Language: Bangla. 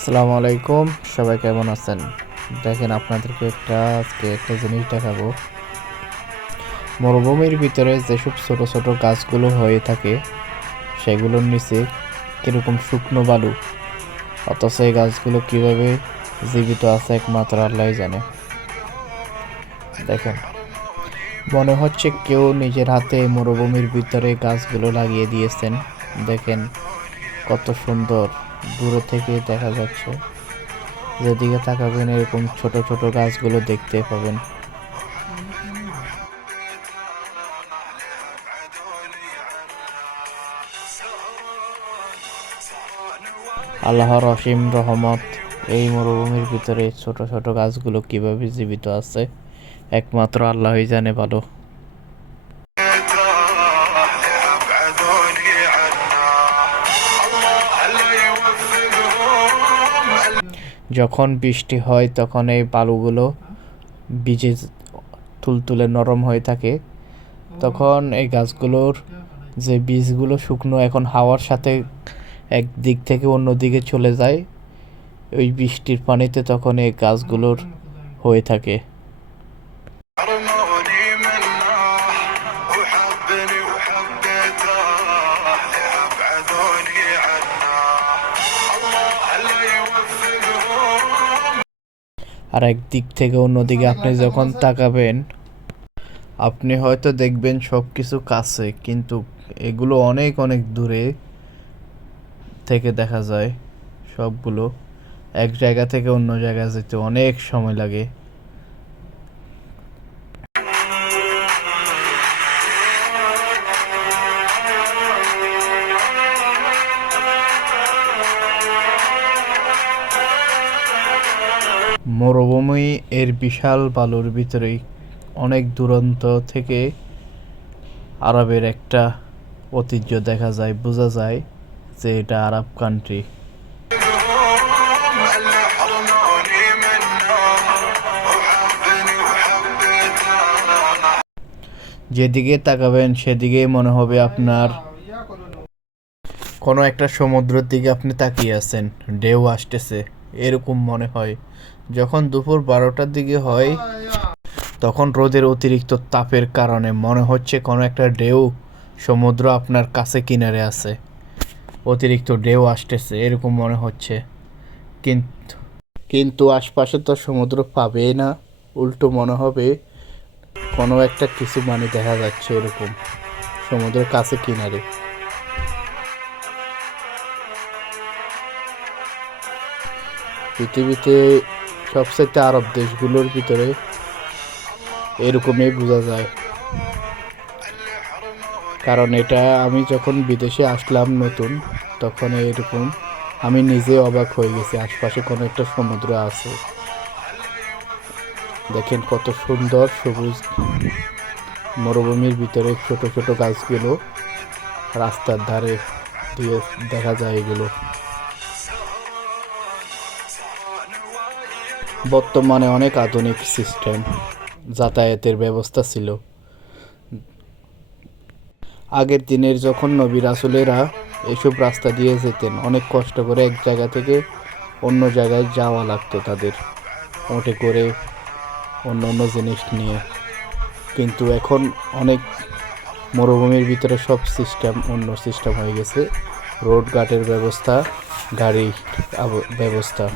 আসসালামু আলাইকুম। সবাই কেমন আছেন? দেখেন আপনাদেরকে একটা, আজকে একটা জিনিস দেখাবো। মরুভূমির ভিতরে যেসব ছোট ছোট গাছগুলো হয়ে থাকে, সেগুলোর নিচে কীরকম শুকনো বালু? অথচ এই গাছগুলো কীভাবে জীবিত আছে একমাত্র আল্লাহ জানে। দেখেন, মনে হচ্ছে কেউ নিজের হাতে মরুভূমির ভিতরে গাছগুলো লাগিয়ে দিয়েছেন। দেখেন কত সুন্দর। দূরে থেকে দেখা যাচ্ছে। যেদিকে তাকাবেন, এরকম ছোট ছোট গাছগুলো দেখতে পাবেন। আল্লাহর অসীম রহমত, এই মরুভূমির ভিতরে ছোট ছোট গাছগুলো কীভাবে জীবিত আছে? একমাত্র আল্লাহই জানে ভালো। যখন বৃষ্টি হয় তখন এই বালুগুলো বীজে তুলতুলে নরম হয়ে থাকে। তখন এই গাছগুলোর যে বীজগুলো শুকনো এখন হাওয়ার সাথে এক দিক থেকে অন্য দিকে চলে যায়, ওই বৃষ্টির পানিতে তখন এই গাছগুলোর হয়ে থাকে। আর এক দিক থেকে অন্যদিকে আপনি যখন তাকাবেন আপনি হয়তো দেখবেন সব কিছু কাছে কিন্তু এগুলো অনেক অনেক দূরে থেকে দেখা যায় সবগুলো। এক জায়গা থেকে অন্য জায়গায় যেতে অনেক সময় লাগে। মরুভূমি এর বিশাল বালুর ভিতরেই অনেক দুরন্ত থেকে আরবের একটা ঐতিহ্য দেখা যায়, বোঝা যায় যে এটা আরব কান্ট্রি যেদিকে তাকাবেন, সেদিকেই মনে হবে আপনার কোনো একটা সমুদ্রের দিকে আপনি তাকিয়ে আছেন, ঢেউ আসতেছে। এরকম মনে হয়। যখন দুপুর বারোটার দিকে হয়, তখন রোদের অতিরিক্ত তাপের কারণে মনে হচ্ছে কোনো একটা ঢেউ সমুদ্র আপনার কাছে কিনারে আছে। অতিরিক্ত ঢেউ আসতেছে, এরকম মনে হচ্ছে। কিন্তু কিন্তু আশপাশে তো সমুদ্র পাবেই না। উল্টো মনে হবে কোনো একটা কিছু মানে দেখা যাচ্ছে এরকম সমুদ্রের কাছে কিনারে। পৃথিবীতে সবচেয়ে আরব দেশগুলোর ভিতরে এরকমই বোঝা যায়। কারণ এটা আমি যখন বিদেশে আসলাম নতুন, তখন এরকম আমি নিজে অবাক হয়ে গেছি, আশপাশে কোনো একটা সমুদ্র আছে। দেখেন কত সুন্দর সবুজ মরুভূমির ভিতরে ছোট ছোট গাছগুলো রাস্তার ধারে দিয়ে দেখা যায় এগুলো। বর্তমানে অনেক আধুনিক সিস্টেম, যাতায়াতের ব্যবস্থা ছিল। আগের দিনের যখন নবী রাসুলেরা এসব রাস্তা দিয়ে যেতেন, অনেক কষ্ট করে এক জায়গা থেকে অন্য জায়গায় যাওয়া লাগতো তাদের ওটে করে অন্য অন্য জিনিস নিয়ে। কিন্তু এখন অনেক মরুভূমির ভিতরে সব সিস্টেম, অন্য সিস্টেম হয়ে গেছে। রোড ঘাটের ব্যবস্থা গাড়ি ব্যবস্থা।